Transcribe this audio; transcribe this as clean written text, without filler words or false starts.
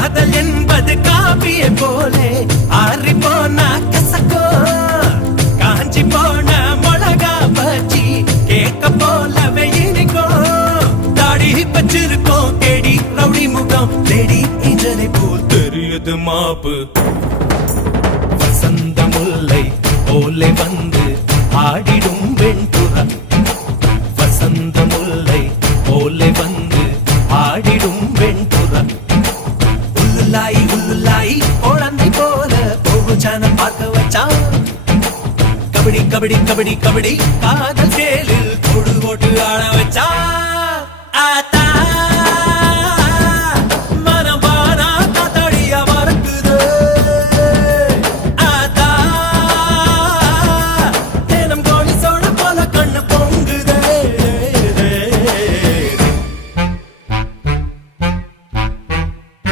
காதல் என்பது காப்பிய போலே ஆறி போனா கசக்கோ காஞ்சி போன மிளகா பச்சி கேக்க போலவே இனிக்கும் தாடி வச்சிருக்கோம் கேடி ரவுடி முகம் தேடி இன்றனை போல் தெரியுது மாப்பு வசந்த முல்லை போலே வந்து ஆடிடும் வெண்புறா வசந்த முல்லை போலே வந்து ஆடிடும் வெண்புறா உள்ளுலாய் உள்ளுலாய் குழந்தை போல போகுச்சான பார்க்க வச்சான் கபடி கபடி கபடி கபடி காதல் சேலில் தொடு போட்டு ஆட வச்சா